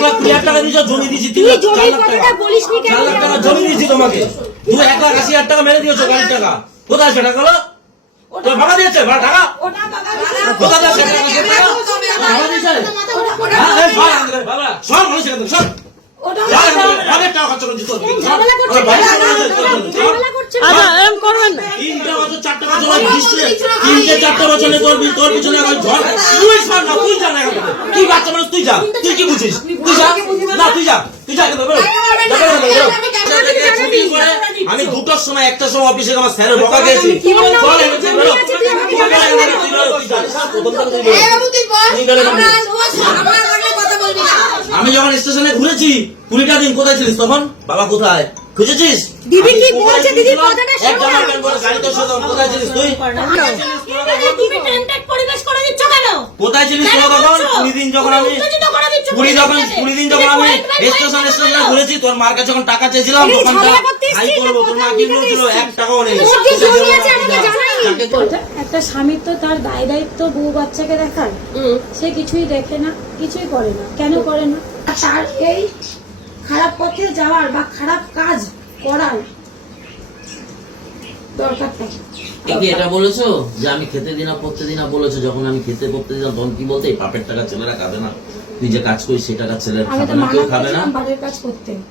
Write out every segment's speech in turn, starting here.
লাখ টাকা দিয়েছ জমি দিয়েছি তুই চার কথাটা টাকা। কেন? জমি দিয়েছি তোমাকে। তুই এক লাখ আশি হাজার টাকা মেরে দিয়েছ গাড়ির টাকা। কোথায় সেটা গেলো তোর ভাড়া দিয়েছে ভাড়া টাকা? কোথায় দিয়েছে। টাকা দিয়েছে তুই। তুই যা। তুই বাচ্চা মানুষ তুই যা। তুই কি বুঝিস? তুই যা। না তুই যা। তুই আমি দুটোর সময় একটার সময় অফিসে আমার স্যারের বকা প্রথম আমি যখন স্টেশনে ঘুরেছি কুড়িটা দিন কোথায় ছিলিস তখন? বাবা কোথায়? খুঁজেছিস? দিদি কি বলছে? দিদি কথাটা শোনো। না। কোথায় ছিলিস তুই? তুমি টেন্টেড পরিবেশ করে দিচ্ছ কেন? কোথায় ছিলিস তোরা তখন কুড়ি দিন যখন আমি কুড়ি যখন কুড়ি দিন যখন আমি স্টেশন স্টেশনে ঘুরেছি তোর মার কাছে যখন টাকা চেয়েছিলাম দোকানটা হাই করব তোর মা কি বলছিল? এক টাকাও নেই। একটা- স্বামী তো তার দায় দায়িত্ব বউ বাচ্চাকে দেখার। সে কিছুই দেখে না কিছুই করে না। কেন করে না? তার এই খারাপ পথে যাওয়ার বা খারাপ কাজ করার যে আমি খেতে দিনা পড়তে দিনা বলেছ? যখন আমি খেতে পড়তে দিলাম তখন কি বলতে? এই পাপের টাকা ছেলেরা কাঁদে না। যে কাজ করিস সেই টাকা ছেলেরা খাবে না কেউ খাবে না।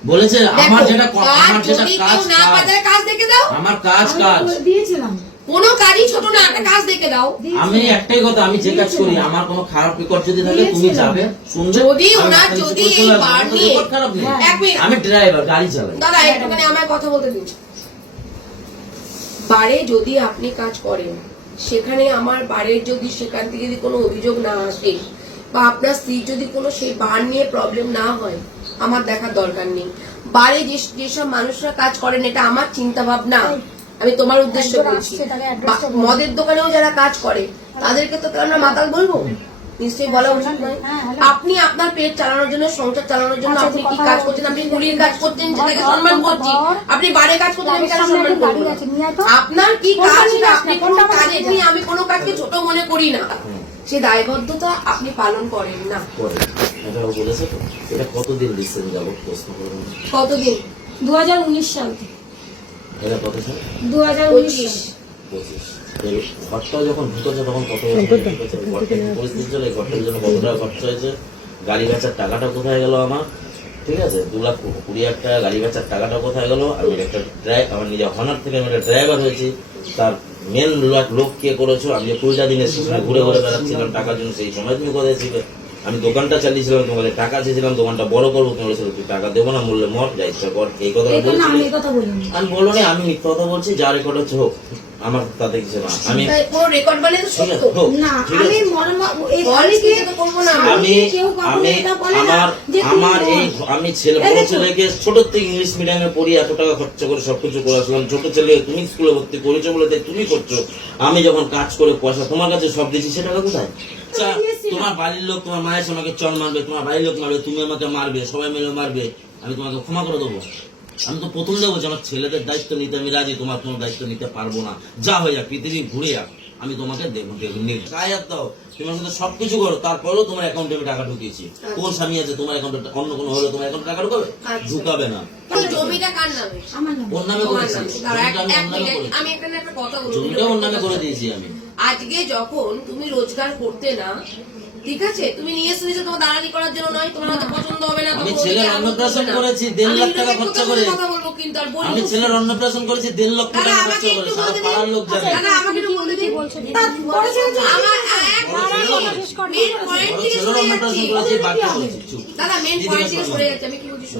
বলেছে আমার যেটা আমার যেটা কাজ কাজ। পারে দেখে দাও। আমার কাজ কাজ। দিয়েছিলাম। কোনো কাজই ছোট না একটা কাজ দেখে দাও। আমি একটাই কথা আমি যে কাজ করি আমার কোনো খারাপ রেকর্ড যদি থাকে তুমি যাবে শুনবে যদি ওনার যদি এই বার নিয়ে- record খারাপ নেই। হ্যাঁ। এক মিনিট। আমি ড্রাইভার গাড়ি চালাই। দাদা একটুখানি আমার কথা বলতে দিন। বারে যদি আপনি কাজ করেন সেখানে আমার বাড়ির যদি সেখান থেকে যদি কোনো অভিযোগ না আসে বা আপনার স্ত্রী যদি কোনো সেই বার নিয়ে প্রবলেম না হয় আমার দেখার দরকার নেই। বারে যে যেসব মানুষরা কাজ করেন এটা আমার চিন্তা ভাবনা আমি তোমার উদ্দেশ্য বলছি। মদের দোকানেও যারা কাজ করে তাদেরকে তো আমরা মাতাল বলব? নিশ্চয়ই বলা উচিত নয়। হ্যাঁ, আপনি আপনার পেট চালানোর জন্য সংসার চালানোর জন্য আচ্ছা, আপনি কি কাজ করছেন? আপনি কুলির কাজ করছেন যেটাকে ধর, সম্মান করছি। আপনি বারে কাজ করছেন আমি কেন সম্মান করব। আপনার কি কাজ আপনি কোনো কাজে আমি কোনো কাজকে ছোট মনে করি না। সে দায়বদ্ধতা আপনি পালন করেন না। করে এটা ও বলেছে তো এটা কতদিন ডিসেন্ট যাব প্রশ্ন করবেন কতদিন? দু হাজার উনিশ সাল থেকে। এটা কত সাল? দু হাজার উনিশ পঁচিশ। ঘরটা যখন ঢুকেছে তখন কত পরিস্থিতি ঘরটার জন্য কত টাকা খরচা হয়েছে? গাড়ি বেচার টাকাটা কোথায় গেল আমার? ঠিক আছে দু লাখ কুড়ি হাজার টাকা গাড়ি বেচার টাকাটা কোথায় গেল? আমি একটা ড্রাইভ আমার নিজের হনার থেকে আমি একটা ড্রাইভার হয়েছি। তার মেন লোক কে করেছ? আমি যে কুড়িটা দিনে ঘুরে ঘুরে বেড়াচ্ছিলাম টাকার জন্য সেই সময় তুমি কোথায় ছিলে? আমি দোকানটা চালিয়েছিলাম তোমাকে টাকা চেয়েছিলাম দোকানটা বড় করব তুমি বলেছিল তুই টাকা দেবো না মূল্যে মর যা ইচ্ছা কর। এই কথা বলছি আমি বলো না আমি মিথ্যা কথা বলছি যা রেকর্ড হচ্ছে হোক। আমার তাতে কিছু না। আমি রেকর্ড সত্য। না আমি আমার আমার এই আমি ছেলে বড় ছেলেকে ছোট থেকে ইংলিশ মিডিয়ামে পড়ি এত টাকা খরচা করে সবকিছু করে আসলাম। ছোট ছেলে তুমি স্কুলে ভর্তি করেছ বলে তুমি করছ। আমি যখন কাজ করে পয়সা তোমার কাছে সব দিচ্ছি সে টাকা কোথায়? আচ্ছা, তোমার বাড়ির লোক তোমার মায়ের আমাকে চল মারবে তোমার বাড়ির লোক মারবে তুমি আমাকে মারবে সবাই মিলে মারবে আমি তোমাকে ক্ষমা করে দেবো। আমি তো প্রথম দেবো যে আমার ছেলেদের দায়িত্ব নিতে আমি রাজি তোমার কোনো দায়িত্ব নিতে পারব না। যা হয়ে যাক পৃথিবী ঘুরে যাক আমি তোমাকে দেবো দেবো গায়ে হাত দাও তোমার সাথে সবকিছু করো তারপরেও তোমার অ্যাকাউন্টে আমি টাকা ঢুকিয়েছি। কোন স্বামী আছে তোমার অ্যাকাউন্টে অন্য কোনো হলে তোমার অ্যাকাউন্টে টাকা ঢুকাবে? আচ্ছা। ঢুকাবে না। জমিটা কার নামে? আমার ওর নামে করেছি আমি একটা কথা জমিটা ওর নামে করে দিয়েছি আমি। আজকে যখন তুমি রোজগার করতে না ঠিক আছে? তুমি নিয়ে এসে নিয়েছো তোমার দালালি করার জন্য নয় তোমার হয়তো পছন্দ হবে না আমি ছেলের অন্নপ্রাশন করেছি, দেড় লাখ টাকা খরচা করে। কথা বলব কিন্তু আর বলি আমি ছেলের অন্নপ্রাশন করেছি দেড় লক্ষ দাদা, টাকা খরচা করে সারা পাড়ার লোক জানে। দাদা আমাকে একটু বলে দিন? আমার মেন পয়েন্ট থেকে সরে যাচ্ছি। দাদা মেন পয়েন্ট থেকে সরে আমি কি বলছি।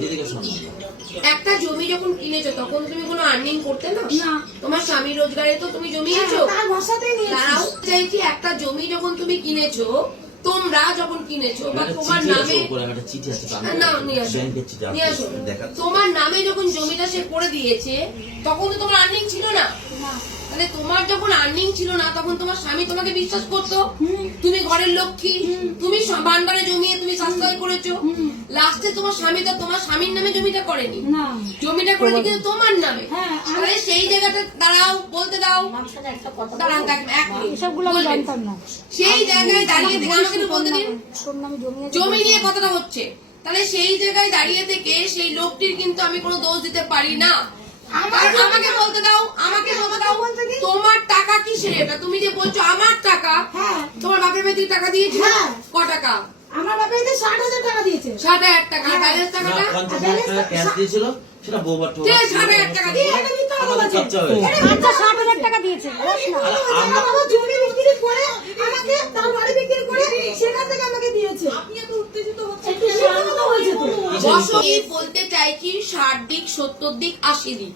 একটা জমি যখন কিনেছো তখন তুমি কোনো আর্নিং করতে না। তোমার স্বামী রোজগারে তো তুমি জমিয়েছো। তার ভাষাতেই নিয়েছি তারাও চাইছি একটা জমি যখন তুমি কিনেছো তোমরা যখন কিনেছো বা তোমার নামে। তোমার নামে যখন জমিটা সে করে দিয়েছে তখন তো তোমার আর্নিং ছিল না। তাহলে তোমার যখন আর্নিং ছিল না তখন তোমার স্বামী তোমাকে বিশ্বাস করতো? তুমি ঘরের লক্ষ্মী। তুমি জমিয়ে তুমি সাশ্রয় করেছ। লাস্টে তোমার স্বামী তোমার স্বামীর নামে জমিটা করেনি। জমিটা করেছে কিন্তু তোমার নামে। হ্যাঁ, তাহলে সেই জায়গাটা দাঁড়াও বলতে দাও। দাঁড়ান না। সেই জায়গায় দাঁড়িয়ে থেকে আমাকে বলতে দিন। জমি নিয়ে কথাটা হচ্ছে। তাহলে সেই জায়গায় দাঁড়িয়ে থেকে সেই লোকটির কিন্তু আমি কোনো দোষ দিতে পারি না। আমাকে বলতে দাও আমাকে বলতে দাও তোমার টাকা কিসের? এটা তুমি যে বলছো আমার টাকা হ্যাঁ। তোমার বাপের বেটির টাকা দিয়েছিল হ্যাঁ। ক টাকা? আমার বাবা এতে ষাট হাজার টাকা দিয়েছে। ষাট হাজার টাকা হ্যাঁ। ব্যালেন্স টাকাটা? ক্যাশ দিয়েছিল সেটা বৌবার ষাট হাজার টাকা দিয়ে আচ্ছা ষাট হাজার টাকা দিয়েছে বস না। আর আমরা- আমার বাবা জমি বিক্রি করে আমাকে তার বাড়ি বিক্রি করে সেখান থেকে আমাকে দিয়েছে। একটু শান্ত কথা বলছে তো। বসো। কি বলতে ষাট দিক সত্তর দিক আশি দিক।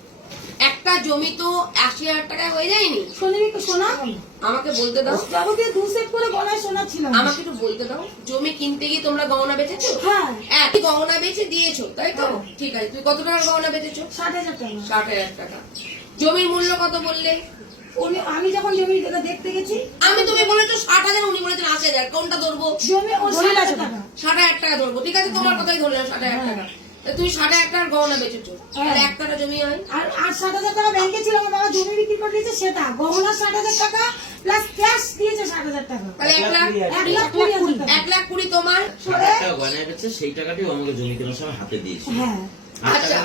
একটা জমি তো আশি হাজার টাকায় হয়ে যায়নি। শোনি শোনা। আমাকে বলতে দাও। যাবতীয় দু সেট করে গলায় শোনা ছিল আমাকে একটু বলতে দাও। জমি কিনতে গিয়ে তোমরা গহনা বেচেছো? হ্যাঁ। এক গহনা বেচে দিয়েছ তাই তো? ঠিক আছে তুই কত টাকার গহনা বেচেছো? ষাট হাজার টাকা। ষাট হাজার টাকা। জমির মূল্য কত বললে? উনি আমি যখন জমি দেখতে গেছি আমি তুমি বলেছ ষাট হাজার উনি বলেছেন আশি হাজার। কোনটা ধরবো? জমি ষাট হাজার টাকা। ষাট হাজার টাকা ধরবো ঠিক আছে? তোমার কথাই ধরলাম ষাট হাজার টাকা। তা তুমি ষাট একটার গহনা বেচেছো তাহলে এক টাকা জমি হয়। আর আর সাত হাজার টাকা ব্যাংকে ছিল আমার বাবা জমি বিক্রি করে দিয়েছে সেটা। গহনা ষাট হাজার টাকা প্লাস ক্যাশ দিয়েছে ষাট হাজার টাকা। তাহলে এক লাখ এক লাখ কুড়ি এক লাখ কুড়ি তোমার? গয়না বেচে সেই টাকাটি আমাকে জমি কেনার সময় হাতে দিয়েছে। হ্যাঁ। আচ্ছা।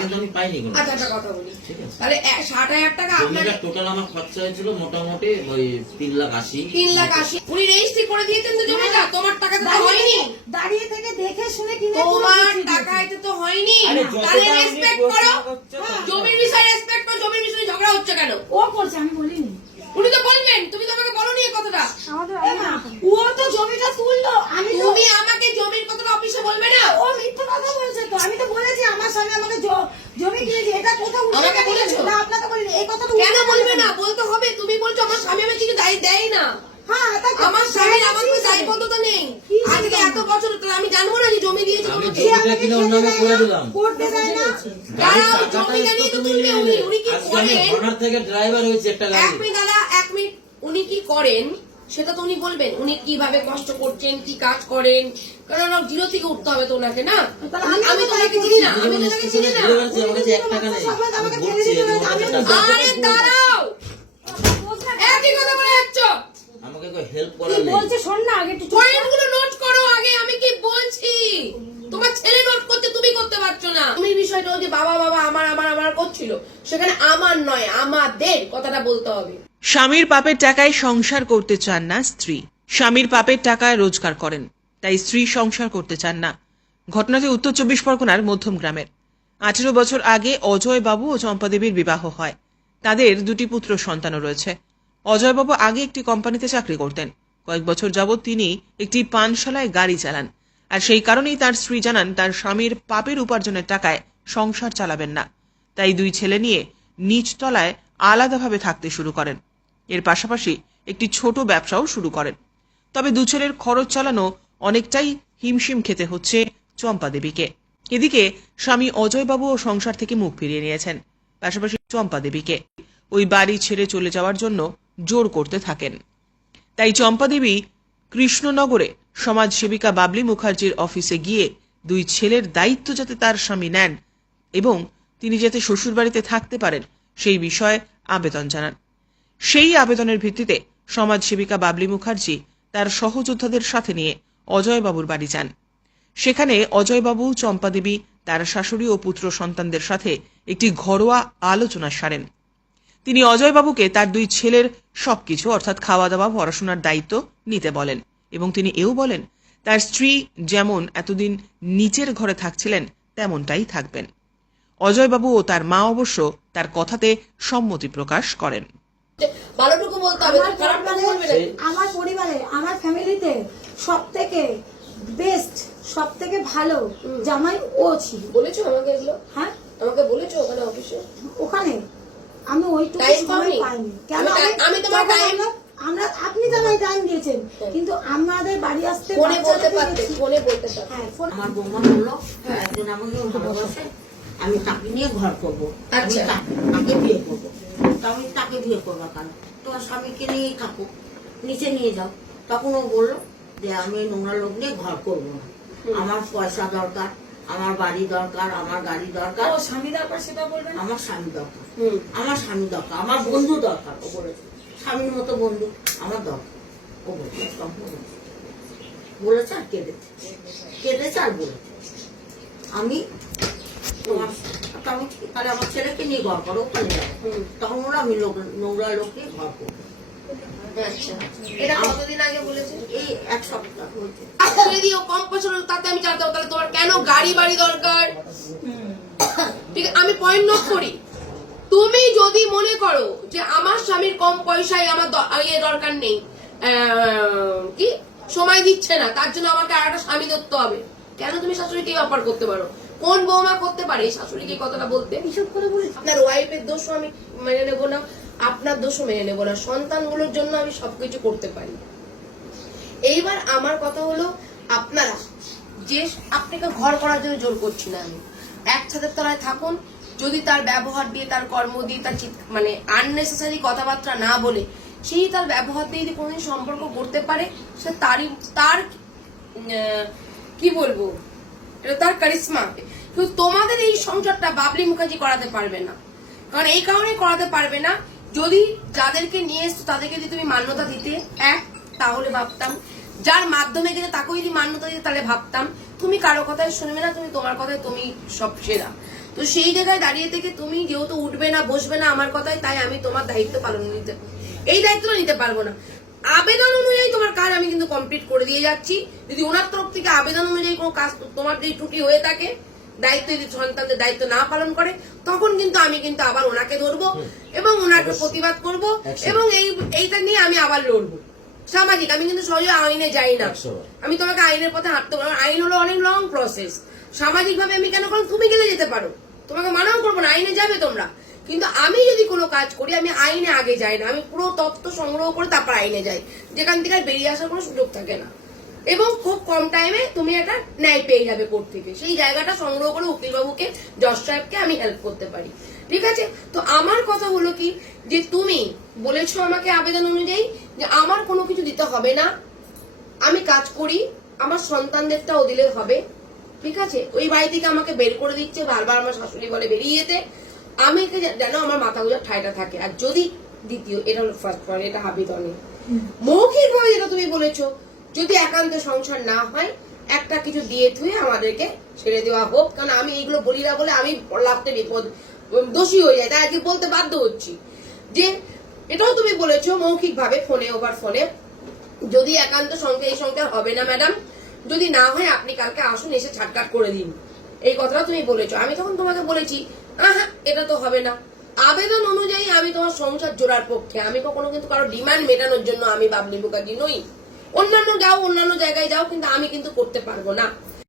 আচ্ছা একটা কথা বলি। ঠিক আছে। তাহলে ষাট হাজার টাকা আপনার টোটাল আমার খরচা হয়েছিল মোটামুটি ওই তিন লাখ আশি। তিন লাখ আশি। উনি রেজিস্ট্রি করে দিয়েছেন তো জমিটা? তোমার টাকা তো হয়নি। দাঁড়িয়ে থেকে দেখে শুনে কিনে তোমার টাকা এটা তো হয়নি। তাহলে রেসপেক্ট করো। জমির বিষয়ে রেসপেক্ট করো জমির বিষয়ে ঝগড়া হচ্ছে কেন? ও করছে আমি বলিনি। উনি তো বলবেন তুমি তো আমাকে বলো নি। এই কথাটা ও তো জমিটা তুললো। আমি তুমি আমাকে জমির কথাটা অফিসে বলবে না? ও মিথ্যে কথা বলছে তো। আমি তো বলেছি আমার স্বামী আমাকে জমি কিনেছি এটা কোথাও আমাকে? বলেছ? না আপনাকে বলিনি। এই কথাটা কেন বলবে না? বলতে হবে। তুমি বলছো আমার স্বামী আমাকে কিছু দায় দেয় না। হ্যাঁ। আমার স্বামীর আমার কোনো কি দায়বদ্ধতা নেই। আজকে এত বছর তাহলে আমি জানব না যে জমি দিয়েছে তোমাকে জমিটা কিনে ওর নামে করে দিলাম। করতে দেয় না। গাড়ির দাঁড়াও, জমিটা নিয়ে তো তুলবে, উনি- উনি কি করেন? ঘোড়ার থেকে ড্রাইভার হয়েছে একটা এক মিনিট দাদা এক মিনিট। উনি কি করেন? সেটা তো উনি বলবেন। উনি কীভাবে কষ্ট করছেন কি কাজ করেন? কারণ জিরো থেকে উঠতে হবে তো ওনাকে না? আমি তো তোমাকে চিনি না আমি যখন চিনি না আমার কাছে এক টাকা নেই আমাকে আমি ফেলে ঘুরছি, দিতে তোমার হবে, কাছে আমি- টাকা আরে দাঁড়াও একই কথা বলে যাচ্ছ আমাকে হেল্প নেই। বলছে শোন না আগে একটু। পয়েন্টগুলো নোট করো আগে আমি কি বলছি? তোমার ছেলে নোট করতে তুমি করতে পারছ না। তুমি বিষয়টা যে বাবা বাবা আমার আমার আমার করছিল সেখানে আমার নয় আমাদের কথাটা বলতে হবে। স্বামীর পাপের টাকায় সংসার করতে চান না স্ত্রী। স্বামীর পাপের টাকায় রোজগার করেন তাই স্ত্রী সংসার করতে চান না। ঘটনাটি উত্তর চব্বিশ পরগনার মধ্যম গ্রামের। আঠেরো বছর আগে অজয় বাবু ও চম্পাদেবীর বিবাহ হয়। তাদের দুটি পুত্র সন্তানও রয়েছে। অজয় বাবু আগে একটি কোম্পানিতে চাকরি করতেন। কয়েক বছর যাবৎ তিনি একটি পানশালায় গাড়ি চালান। আর সেই কারণেই তার স্ত্রী জানান, তার স্বামীর পাপের উপার্জনের টাকায় সংসার চালাবেন না। তাই দুই ছেলে নিয়ে নিচতলায় আলাদাভাবে থাকতে শুরু করেন। এর পাশাপাশি একটি ছোট ব্যবসাও শুরু করেন। তবে দু ছেলের খরচ চালানো অনেকটাই হিমশিম খেতে হচ্ছে চম্পা দেবীকে। এদিকে স্বামী অজয়বাবু ও সংসার থেকে মুখ ফিরিয়ে নিয়েছেন। পাশাপাশি চম্পা দেবীকে। ওই বাড়ি ছেড়ে চলে যাওয়ার জন্য জোর করতে থাকেন। তাই চম্পাদেবী কৃষ্ণনগরে সমাজসেবিকা বাবলি মুখার্জির অফিসে গিয়ে দুই ছেলের দায়িত্ব যাতে তার স্বামী নেন এবং তিনি যাতে শ্বশুরবাড়িতে থাকতে পারেন, সেই বিষয়ে আবেদন জানান। সেই আবেদনের ভিত্তিতে সমাজসেবিকা বাবলি মুখার্জি তার সহযোদ্ধাদের সাথে নিয়ে অজয়বাবুর বাড়ি যান। সেখানে অজয়বাবু, চম্পাদেবী, তার শাশুড়ি ও পুত্র সন্তানদের সাথে একটি ঘরোয়া আলোচনা সারেন। তিনি অজয়বাবুকে তার দুই ছেলের সবকিছু অর্থাৎ খাওয়া দাওয়া পড়াশোনার দায়িত্ব নিতে বলেন এবং তিনি এও বলেন তার স্ত্রী যেমন এতদিন নিচের ঘরে থাকছিলেন তেমনটাই থাকবেন। অজয়বাবু ও তার মা অবশ্য তার কথাতে সম্মতি প্রকাশ করেন। ভালোটুকু বলতে হবে আমার পরিবারে আমার ফ্যামিলিতে সব থেকে বেস্ট সব থেকে ভালো জামাই ও ছিল। বলেছ আমাকে এগুলো? হ্যাঁ? আমাকে বলেছ ওখানে অফিসে? ওখানে। আমি ওইটুকু সময় পাইনি। কেন আমি- তোমার time- আমরা- আপনি তো আমায় টাইম দিয়েছেন কিন্তু আমাদের বাড়ি আসতে ফোনে বলতে ফোনে বলতে পারতে। হ্যাঁ আমার বৌমা বলল একদিন আমাকে ভালোবাসে আমি তাকে নিয়ে ঘর করব। আমি আচ্ছা। তাকে বিয়ে করব। তো আমি তাকে বিয়ে করব কেন? তোমার স্বামীকে নিয়েই থাকো নিচে নিয়ে যাও। তখন ও বলল যে আমি নোংরা লোক নিয়ে ঘর করব না। আমার পয়সা দরকার আমার বাড়ি দরকার আমার গাড়ি দরকার। ও স্বামী দরকার সেটা বলবেন? আমার স্বামী দরকার। হুম। আমার স্বামী দরকার আমার বন্ধু দরকার ও বলেছে। স্বামীর মতো বন্ধু আমার দরকার ও বলেছে। তখন বলেছে। আর কেঁদেছে কেঁদেছে আর বলেছে। আমি তোমার আমি তাহলে আমার ছেলেকে নিয়ে ঘর করো তখন ওরা আমি নোংরা লোক নিয়ে ঘর করব। আচ্ছা। এটা কতদিন আগে বলেছে? এই এক সপ্তাহ হয়েছে। ছেড়ে দিও কম তাতে আমি পারব। তাহলে তোমার কেন গাড়ি বাড়ি দরকার? ঠিক আমি পয়েন্ট নোট করি। তুমি যদি মনে করো যে আমার স্বামীর কম পয়সায় আমার ইয়ে দরকার নেই কি? সময় দিচ্ছে না তার জন্য আমাকে আর একটা স্বামী ধরতে হবে। কেন তুমি শাশুড়িকে অফার করতে পারো? কোন বৌমা করতে পারে? এই শাশুড়িকে কথাটা বলতে। এসব করে বলি আপনার ওয়াইফের দোষও আমি মেনে নেব না, আপনার দোষও মেনে নেব না। সন্তানগুলোর জন্য আমি সবকিছু করতে পারি। এইবার আমার কথা হলো আপনারা যে আপনাকে ঘর করার জন্য জোর করছি না আমি। এক ছাদের তলায় থাকুন, যদি তার ব্যবহার দিয়ে, তার কর্ম দিয়ে, তার মানে আননেসেসারি কথাবার্তা না বলে সেই তার ব্যবহার দিয়ে যদি কোনোদিন সম্পর্ক করতে পারে, সে তারই তার কি বলব? এটা তার কারিশ্মা। কিন্তু তোমাদের এই সংসারটা বাবলি মুখার্জি করাতে পারবে না। কারণ এই কারণে করাতে পারবে না, যদি যাদেরকে নিয়ে এসছো তাদেরকে যদি তুমি মান্যতা দিতে, এক, তাহলে ভাবতাম। যার মাধ্যমে গেলে তাকে যদি মান্যতা দিতে, তাহলে ভাবতাম, তুমি কারও কথায় শুনবে না, তুমি তোমার কথায় তুমি সব সেরা। তো সেই জায়গায় দাঁড়িয়ে থেকে তুমি যেহেতু উঠবে না, বসবে না আমার কথায়, তাই আমি তোমার দায়িত্ব পালন নিতে এই দায়িত্বটা নিতে পারব না। আবেদন অনুযায়ী তোমার কাজ আমি কিন্তু কমপ্লিট করে দিয়ে যাচ্ছি। যদি ওনার তরফ থেকে আবেদন অনুযায়ী কোনো কাজ তোমার যদি ত্রুটি হয়ে থাকে দায়িত্ব যদি সন্তানদের দায়িত্ব না পালন করে তখন কিন্তু আমি কিন্তু আবার ওনাকে ধরবো এবং ওনাকে প্রতিবাদ করব এবং এই এইটা নিয়ে আমি আবার লড়বো। সামাজিক আমি কিন্তু সহজে আইনে যাই না। আমি তোমাকে আইনের পথে হাঁটতে পারব। আইন হলো অনেক লং প্রসেস সামাজিক ভাবে আমি কেন কারণ তুমি গেলে যেতে পারো। তোমাকে মানাও করব না আইনে যাবে তোমরা। কিন্তু আমি যদি কোনো কাজ করি, আমি আইনে আগে যাই না। আমি পুরো তথ্য সংগ্রহ করে তারপর আইনে যাই। যেখান থেকে আর বেরিয়ে আসার কোনো সুযোগ থাকে না। এবং খুব কম টাইমে তুমি একটা ন্যায় পেয়ে যাবে কোর্ট থেকে। সেই জায়গাটা সংগ্রহ করে উকিলবাবুকে, জজ সাহেবকে আমি হেল্প করতে পারি। ঠিক আছে? তো আমার কথা হলো কি? যে তুমি বলেছ আমাকে আবেদন অনুযায়ী যে আমার কোনো কিছু দিতে হবে না। আমি কাজ করি, আমার সন্তানদেরটাও দিলে হবে। ঠিক আছে? ওই বাড়ি থেকে আমাকে বের করে দিচ্ছে, বারবার আমার শাশুড়ি বলে বেরিয়ে যেতে। আমি যেন আমার মাথা গুজার ঠাইটা থাকে। আর যদি দ্বিতীয়, এটা হলো ফার্স্ট পয়েন্ট এটা আবেদনে মৌখিক ভাবে যেটা তুমি বলেছ, যদি একান্ত সংসার না হয়, একটা কিছু দিয়ে থুয়ে আমাদেরকে ছেড়ে দেওয়া হোক। কারণ আমি এইগুলো বলি না বলে আমি লাভতে বিপদ দোষী হয়ে যায় তাই আজকে বলতে বাধ্য হচ্ছি যে, এটাও তুমি বলেছ মৌখিক ভাবে ফোনে ওভার ফোনে যদি একান্ত সঙ্গে এই সংখ্যা হবে না ম্যাডাম যদি না হয়, আপনি কালকে আসুন, এসে ছাটকাট করে দিন। এই কথাটা তুমি বলেছ। আমি তখন তোমাকে বলেছি এটা তো হবে না। আবেদন অনুযায়ী আমি তোমার সংসার জোড়ার পক্ষে। আমি কখনো কিন্তু কারও ডিমান্ড মেটানোর জন্য আমি বাবলি মুখার্জি নই। অন্যান্য যাও, অন্যান্য জায়গায় যাও, কিন্তু আমি কিন্তু করতে পারব না।